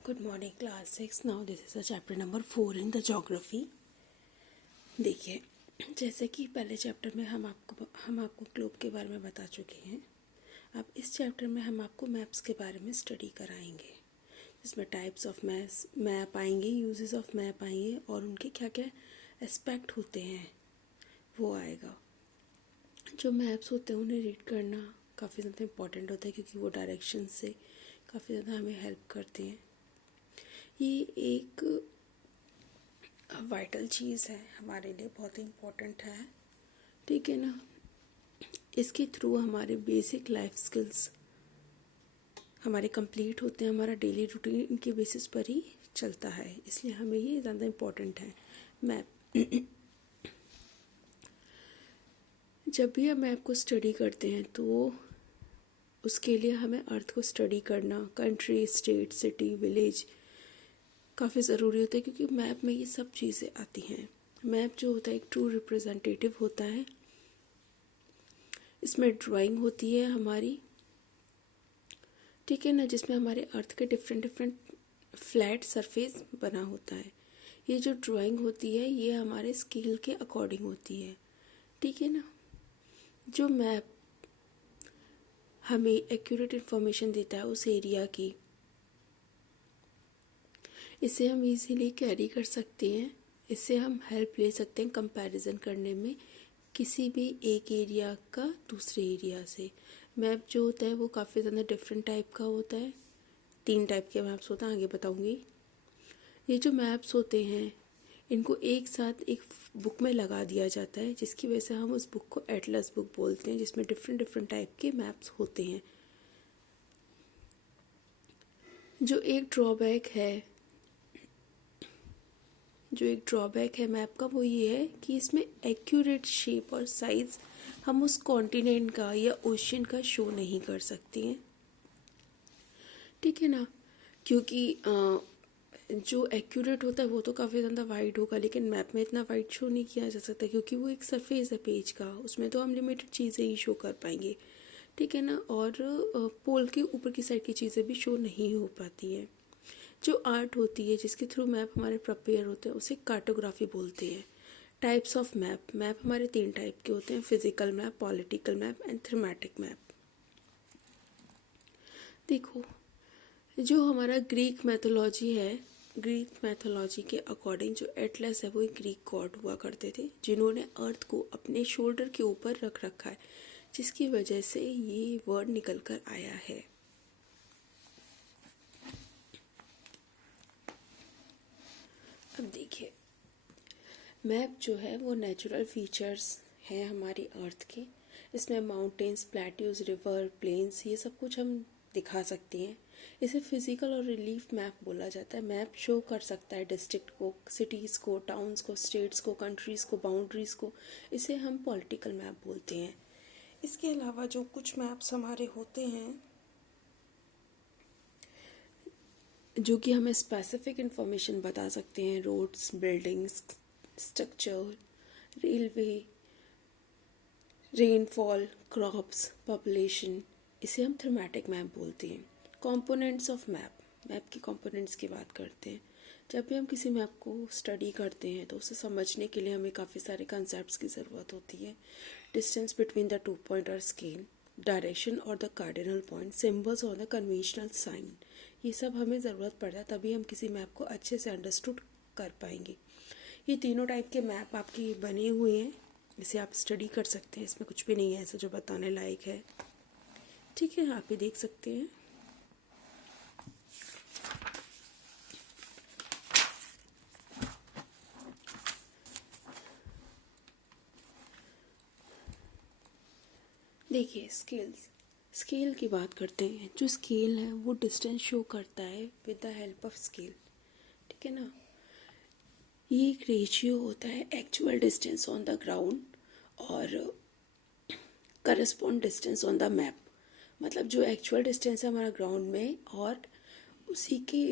Good morning, class 6. Now this is a chapter number 4 in the geography. देखिए, जैसे कि पहले चैप्टर में हम आपको ग्लोब के बारे में बता चुके हैं. अब इस चैप्टर में हम आपको मैप्स के बारे में स्टडी कराएंगे, जिसमें टाइप्स ऑफ मैप आएंगे, यूजेस ऑफ मैप आएंगे और उनके क्या क्या एस्पेक्ट होते हैं वो आएगा. जो मैप्स होते हैं उन्हें रीड करना काफ़ी ज़्यादा इम्पॉर्टेंट होता है, क्योंकि वो डायरेक्शन से काफ़ी ज़्यादा हमें हेल्प करते हैं. ये एक वाइटल चीज़ है हमारे लिए, बहुत ही इम्पोर्टेंट है. ठीक है ना. इसके थ्रू हमारे बेसिक लाइफ स्किल्स हमारे कंप्लीट होते हैं. हमारा डेली रूटीन इनके बेसिस पर ही चलता है, इसलिए हमें ये ज़्यादा इम्पोर्टेंट है मैप. जब भी हम मैप को स्टडी करते हैं तो उसके लिए हमें अर्थ को स्टडी करना, कंट्री, स्टेट, सिटी, विलेज काफ़ी ज़रूरी होता है, क्योंकि मैप में ये सब चीज़ें आती हैं. मैप जो होता है एक ट्रू रिप्रेजेंटेटिव होता है. इसमें ड्राइंग होती है हमारी, ठीक है ना, जिसमें हमारे अर्थ के डिफरेंट फ्लैट सरफेस बना होता है. ये जो ड्राइंग होती है ये हमारे स्केल के अकॉर्डिंग होती है. ठीक है ना. जो मैप हमें एक्यूरेट इन्फॉर्मेशन देता है उस एरिया की, इसे हम इजीली कैरी कर सकते हैं. इससे हम हेल्प ले सकते हैं कंपैरिजन करने में किसी भी एक एरिया का दूसरे एरिया से. मैप जो होता है वो काफ़ी ज़्यादा डिफरेंट टाइप का होता है. 3 टाइप के मैप्स होते हैं, आगे बताऊंगी. ये जो मैप्स होते हैं इनको एक साथ एक बुक में लगा दिया जाता है, जिसकी वजह से हम उस बुक को एटलस बुक बोलते हैं, जिसमें डिफरेंट टाइप के मैप्स होते हैं. जो एक ड्रॉबैक है मैप का वो ये है कि इसमें एक्यूरेट शेप और साइज़ हम उस कॉन्टिनेंट का या ओशियन का शो नहीं कर सकते हैं. ठीक है ना. क्योंकि जो एक्यूरेट होता है वो तो काफ़ी ज़्यादा वाइड होगा, लेकिन मैप में इतना वाइड शो नहीं किया जा सकता, क्योंकि वो एक सरफेस है पेज का, उसमें तो हम लिमिटेड चीज़ें ही शो कर पाएंगे. ठीक है ना. और पोल के ऊपर की साइड की चीज़ें भी शो नहीं हो पाती है. जो आर्ट होती है जिसके थ्रू मैप हमारे प्रिपेयर होते हैं उसे कार्टोग्राफी बोलते हैं. टाइप्स ऑफ मैप हमारे 3 टाइप के होते हैं: physical map, political map and thematic map. देखो, जो हमारा ग्रीक मैथोलॉजी के अकॉर्डिंग जो एटलस है वो एक ग्रीक गॉड हुआ करते थे, जिन्होंने अर्थ को अपने शोल्डर के ऊपर रख रखा है, जिसकी वजह से ये वर्ड निकल कर आया है. अब देखिए, मैप जो है वो नेचुरल फीचर्स हैं हमारी अर्थ के. इसमें माउंटेन्स, प्लेट्यूज, रिवर, प्लेन्स, ये सब कुछ हम दिखा सकते हैं. इसे फिजिकल और रिलीफ मैप बोला जाता है. मैप शो कर सकता है डिस्ट्रिक्ट को, सिटीज़ को, टाउन्स को, स्टेट्स को, कंट्रीज़ को, बाउंड्रीज़ को. इसे हम पॉलिटिकल मैप बोलते हैं. इसके अलावा जो कुछ मैप्स हमारे होते हैं जो कि हमें स्पेसिफिक इंफॉर्मेशन बता सकते हैं: roads, buildings, structure, railway, rainfall, crops, population, इसे हम थीमेटिक मैप बोलते हैं. कंपोनेंट्स ऑफ मैप की कंपोनेंट्स की बात करते हैं. जब भी हम किसी मैप को स्टडी करते हैं तो उसे समझने के लिए हमें काफ़ी सारे कंसेप्ट्स की ज़रूरत होती है. डिस्टेंस बिटवीन द 2 पॉइंट और स्केल, डायरेक्शन और द कार्डिनल पॉइंट, सिम्बल्स और द कन्वेंशनल साइन, ये सब हमें ज़रूरत पड़ता है, तभी हम किसी मैप को अच्छे से अंडरस्टूड कर पाएंगे. ये तीनों टाइप के मैप आपके बने हुए हैं, इसे आप स्टडी कर सकते हैं. इसमें कुछ भी नहीं है ऐसा जो बताने लायक है. ठीक है, आप ये देख सकते हैं. देखिए, स्केल की बात करते हैं. जो स्केल है वो डिस्टेंस शो करता है with the help of scale. ठीक है ना. ये एक रेशियो होता है actual distance on the ground और correspond distance on the map. मतलब जो एक्चुअल डिस्टेंस है हमारा ग्राउंड में, और उसी के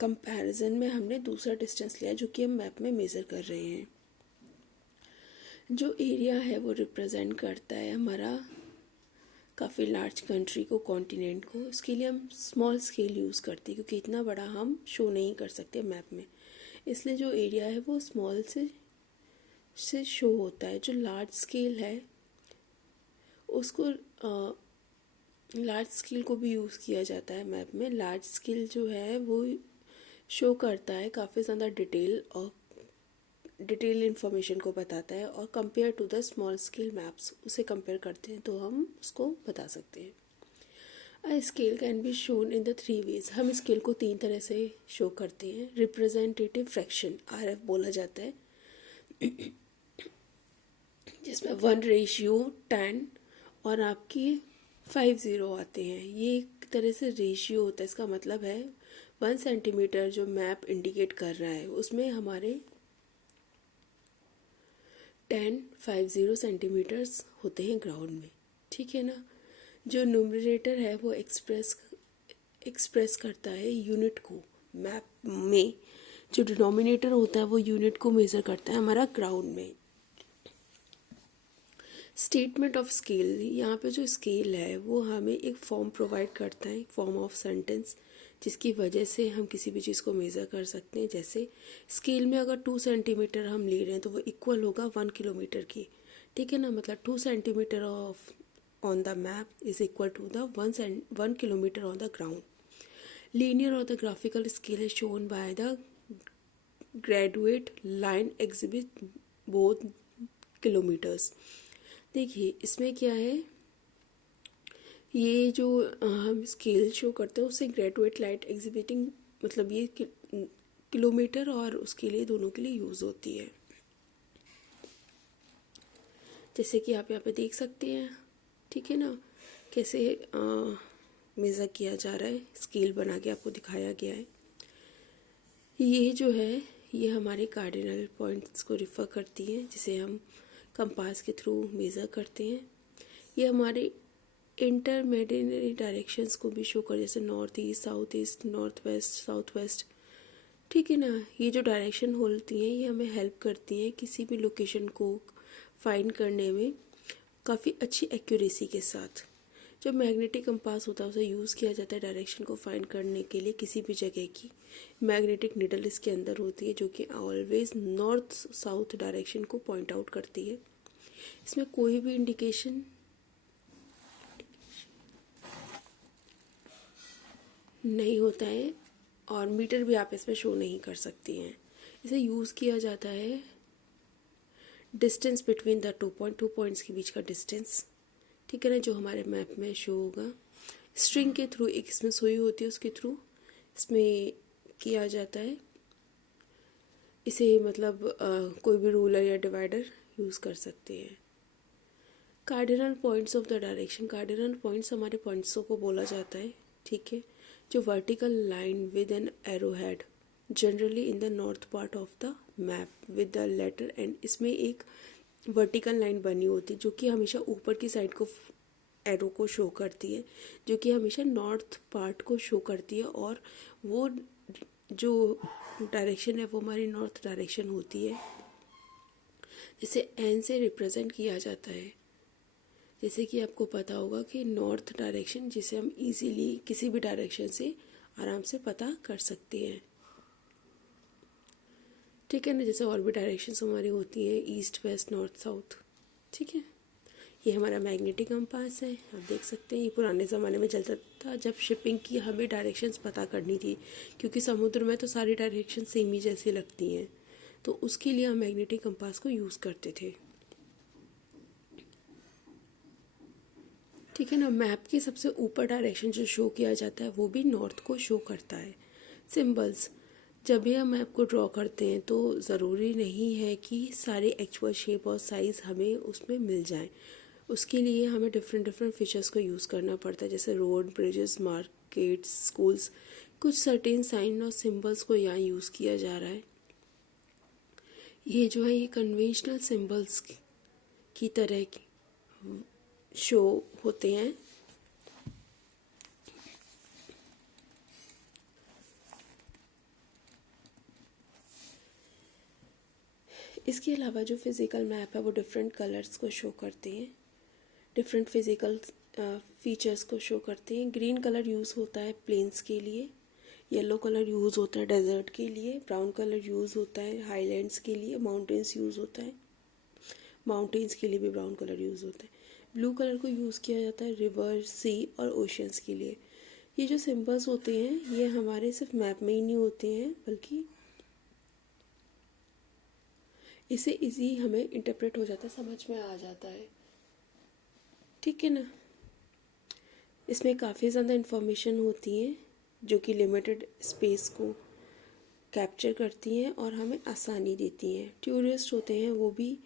कंपैरिजन में हमने दूसरा डिस्टेंस लिया जो कि हम मैप में मेज़र कर रहे हैं. जो एरिया है वो रिप्रेजेंट करता है हमारा काफ़ी लार्ज कंट्री को, कॉन्टिनेंट को, उसके लिए हम स्मॉल स्केल यूज़ करते हैं क्योंकि इतना बड़ा हम शो नहीं कर सकते मैप में। इसलिए जो एरिया है वो स्मॉल से शो होता है। जो लार्ज स्केल है उसको लार्ज स्केल को भी यूज़ किया जाता है मैप में। लार्ज स्केल जो है वो शो करता है काफ़ी ज़्यादा डिटेल इन्फॉर्मेशन को बताता है, और compare to the small scale maps उसे कंपेयर करते हैं तो हम उसको बता सकते हैं। A scale can be shown in the 3 ways. हम स्केल को 3 तरह से शो करते हैं। रिप्रेजेंटेटिव फ्रैक्शन, RF बोला जाता है, जिसमें 1:10 और आपके 50 आते हैं। ये एक तरह से रेशियो होता है। इसका मतलब है 1 सेंटीमीटर जो मैप इंडिकेट कर रहा है उसमें हमारे 50 सेंटीमीटर्स होते हैं ग्राउंड में, ठीक है ना। जो न्यूमरेटर है वो एक्सप्रेस करता है यूनिट को मैप में। जो डिनोमिनेटर होता है वो यूनिट को मेज़र करता है हमारा ग्राउंड में। स्टेटमेंट ऑफ स्केल, यहाँ पे जो स्केल है वो हमें एक फॉर्म प्रोवाइड करता है, फॉर्म ऑफ सेंटेंस, जिसकी वजह से हम किसी भी चीज़ को मेज़र कर सकते हैं। जैसे स्केल में अगर 2 सेंटीमीटर हम ले रहे हैं तो वो इक्वल होगा 1 किलोमीटर की, ठीक है ना। मतलब 2 centimetre of on the map is equal to the 1 kilometre on the ground. Linear और the graphical scale is shown by the graduate line exhibit both kilometres. देखिए इसमें क्या है, ये जो हम स्केल शो करते हैं उससे ग्रेजुएट लाइट एग्जिबिटिंग, मतलब ये किलोमीटर और उसके लिए दोनों के लिए यूज़ होती है। जैसे कि आप यहाँ पे देख सकते हैं, ठीक है ना, कैसे मेज़र किया जा रहा है, स्केल बना के आपको दिखाया गया है। ये जो है ये हमारे कार्डिनल पॉइंट्स को रिफ़र करती है, जिसे हम कंपास के थ्रू मेज़र करते हैं। ये हमारे इंटरमेडिनरी डायरेक्शंस को भी शो कर, जैसे north east, north west, south west, ठीक है ना। ये जो डायरेक्शन होती हैं ये हमें हेल्प करती हैं किसी भी लोकेशन को फाइंड करने में काफ़ी अच्छी एक्यूरेसी के साथ। जो मैग्नेटिक कंपास होता है उसे यूज़ किया जाता है डायरेक्शन को फाइंड करने के लिए। किसी भी जगह की मैग्नेटिक निडल इसके अंदर होती है जो कि ऑलवेज नॉर्थ साउथ डायरेक्शन को पॉइंट आउट करती है। इसमें कोई भी इंडिकेशन नहीं होता है और मीटर भी आप इसमें शो नहीं कर सकती हैं। इसे यूज़ किया जाता है डिस्टेंस बिटवीन द 2 पॉइंट्स के बीच का डिस्टेंस, ठीक है ना, जो हमारे मैप में शो होगा। स्ट्रिंग के थ्रू, एक इसमें सुई होती है उसके थ्रू इसमें किया जाता है। इसे मतलब कोई भी रूलर या डिवाइडर यूज़ कर सकते हैं। Cardinal points of the direction, cardinal points हमारे पॉइंट्सों को बोला जाता है, ठीक है, जो vertical line with an arrow head generally in the north part of the map with the letter N. इसमें एक वर्टिकल लाइन बनी होती है जो कि हमेशा ऊपर की साइड को एरो को शो करती है, जो कि हमेशा नॉर्थ पार्ट को शो करती है, और वो जो डायरेक्शन है वो हमारी नॉर्थ डायरेक्शन होती है, जिसे एन से रिप्रेजेंट किया जाता है। जैसे कि आपको पता होगा कि नॉर्थ डायरेक्शन, जिसे हम इजीली किसी भी डायरेक्शन से आराम से पता कर सकते हैं, ठीक है ना। जैसे और भी डायरेक्शंस हमारी होती हैं, ईस्ट वेस्ट नॉर्थ साउथ, ठीक है। ये हमारा मैग्नेटिक कंपास है, आप देख सकते हैं। ये पुराने ज़माने में चलता था जब शिपिंग की हमें डायरेक्शंस पता करनी थी, क्योंकि समुद्र में तो सारी डायरेक्शन सेम ही जैसी लगती हैं, तो उसके लिए हम मैग्नेटिक कंपास को यूज़ करते थे, ठीक है ना। मैप के सबसे ऊपर डायरेक्शन जो शो किया जाता है वो भी नॉर्थ को शो करता है। सिंबल्स, जब भी हम मैप को ड्रॉ करते हैं तो ज़रूरी नहीं है कि सारे एक्चुअल शेप और साइज़ हमें उसमें मिल जाएं। उसके लिए हमें डिफरेंट फीचर्स को यूज़ करना पड़ता है, जैसे रोड, ब्रिजेस, मार्केट्स, स्कूल्स। कुछ सर्टेन साइन और सिंबल्स को यहाँ यूज़ किया जा रहा है। ये जो है ये कन्वेंशनल सिंबल्स की तरह शो होते हैं। इसके अलावा जो फिज़िकल मैप है वो डिफरेंट कलर्स को शो करते हैं, डिफरेंट फिज़िकल फीचर्स को शो करते हैं। ग्रीन कलर यूज़ होता है प्लेन्स के लिए, येलो कलर यूज़ होता है डेजर्ट के लिए, ब्राउन कलर यूज़ होता है हाईलैंड्स के लिए, माउंटेन्स यूज़ होता है, माउंटेन्स के लिए भी ब्राउन कलर यूज़ होता है। ब्लू कलर को यूज़ किया जाता है रिवर, सी और ओशंस के लिए। ये जो सिंबल्स होते हैं ये हमारे सिर्फ मैप में ही नहीं होते हैं, बल्कि इसे इजी हमें इंटरप्रेट हो जाता है, समझ में आ जाता है, ठीक है ना। इसमें काफ़ी ज़्यादा इन्फॉर्मेशन होती है जो कि लिमिटेड स्पेस को कैप्चर करती हैं और हमें आसानी देती हैं। टूरिस्ट होते हैं वो भी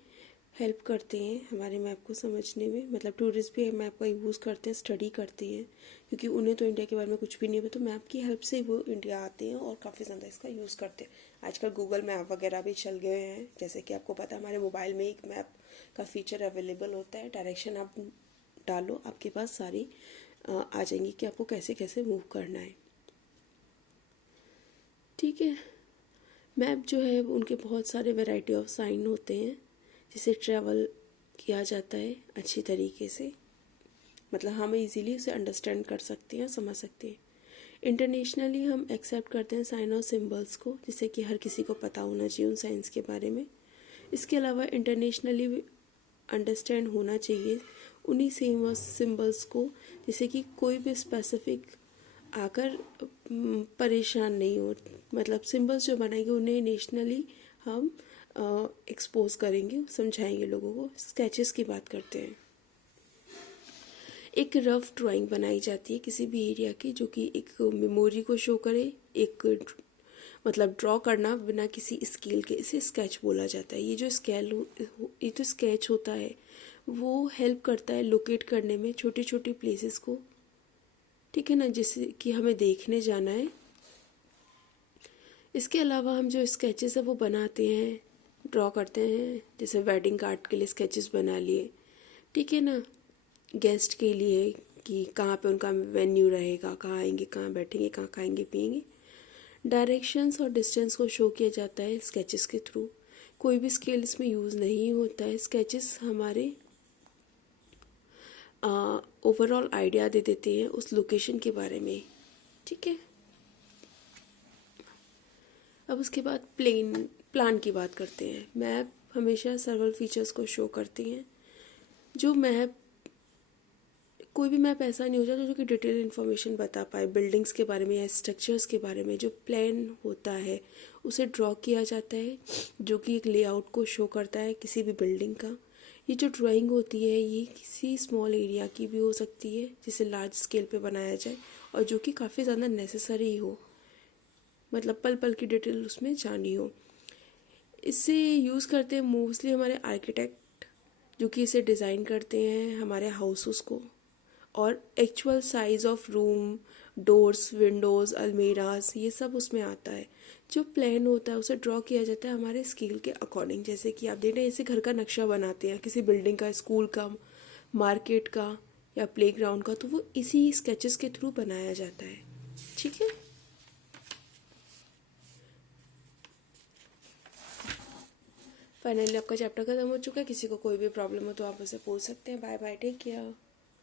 हेल्प करते हैं हमारे मैप को समझने में, मतलब टूरिस्ट भी मैप का यूज़ करते हैं, स्टडी करते हैं, क्योंकि उन्हें तो इंडिया के बारे में कुछ भी नहीं पता, तो मैप की हेल्प से वो इंडिया आते हैं और काफ़ी ज़्यादा इसका यूज़ करते हैं। आजकल गूगल मैप वगैरह भी चल गए हैं, जैसे कि आपको पता है हमारे मोबाइल में एक मैप का फीचर अवेलेबल होता है। डायरेक्शन आप डालो, आपके पास सारी आ जाएंगी कि आपको कैसे कैसे मूव करना है, ठीक है। मैप जो है उनके बहुत सारे वैरायटी ऑफ साइन होते हैं जिसे ट्रैवल किया जाता है अच्छी तरीके से, मतलब हम इजीली उसे अंडरस्टैंड कर सकते हैं, समझ सकते हैं। इंटरनेशनली हम एक्सेप्ट करते हैं साइन और सिंबल्स को, जिससे कि हर किसी को पता होना चाहिए उन साइंस के बारे में। इसके अलावा इंटरनेशनली अंडरस्टैंड होना चाहिए उन्हीं सेम और सिंबल्स को, जिससे कि कोई भी स्पेसिफिक आकर परेशान नहीं हो। मतलब सिंबल्स जो बनाएंगे उन्हें नेशनली हम एक्सपोज करेंगे, समझाएंगे लोगों को। स्केचेस की बात करते हैं। एक रफ ड्राइंग बनाई जाती है किसी भी एरिया की, जो कि एक मेमोरी को शो करे, एक मतलब ड्रॉ करना बिना किसी स्केल के, इसे स्केच बोला जाता है। ये जो स्केच होता है वो हेल्प करता है लोकेट करने में छोटी छोटी प्लेसेस को, ठीक है ना, जैसे कि हमें देखने जाना है। इसके अलावा हम जो स्केचेस है वो बनाते हैं, ड्रॉ करते हैं, जैसे वेडिंग कार्ड के लिए स्केचेस बना लिए, ठीक है ना, गेस्ट के लिए कि कहाँ पे उनका वेन्यू रहेगा, कहाँ आएंगे, कहाँ बैठेंगे, कहाँ खाएंगे पिएंगे। डायरेक्शंस और डिस्टेंस को शो किया जाता है स्केचेस के थ्रू। कोई भी स्केल इसमें यूज़ नहीं होता है। स्केचेस हमारे ओवरऑल आइडिया दे देते हैं उस लोकेशन के बारे में, ठीक है। अब उसके बाद प्लान की बात करते हैं। मैप हमेशा सर्वल फीचर्स को शो करती हैं। जो मैप कोई भी मैप ऐसा नहीं हो जाता जो कि डिटेल इन्फॉर्मेशन बता पाए बिल्डिंग्स के बारे में या स्ट्रक्चर्स के बारे में। जो प्लान होता है उसे ड्रॉ किया जाता है, जो कि एक लेआउट को शो करता है किसी भी बिल्डिंग का। ये जो ड्राइंग होती है ये किसी स्मॉल एरिया की भी हो सकती है जिसे लार्ज स्केल पे बनाया जाए, और जो कि काफ़ी ज़्यादा नेसेसरी हो, मतलब पल पल की डिटेल उसमें जानी हो। इसे यूज़ करते हैं मोस्टली हमारे आर्किटेक्ट, जो कि इसे डिज़ाइन करते हैं हमारे हाउसेस को। और actual size of room, doors, Windows, almirahs, ये सब उसमें आता है। जो प्लान होता है उसे ड्रॉ किया जाता है हमारे स्केल के अकॉर्डिंग। जैसे कि आप देख रहे हैं जैसे घर का नक्शा बनाते हैं, किसी बिल्डिंग का, स्कूल का, मार्केट का या प्लेग्राउंड का, तो वो इसी स्केचेस के थ्रू बनाया जाता है, ठीक है। फाइनली आपका चैप्टर खत्म हो चुका है। किसी को कोई भी प्रॉब्लम हो तो आप उसे पूछ सकते हैं। Bye bye, take care.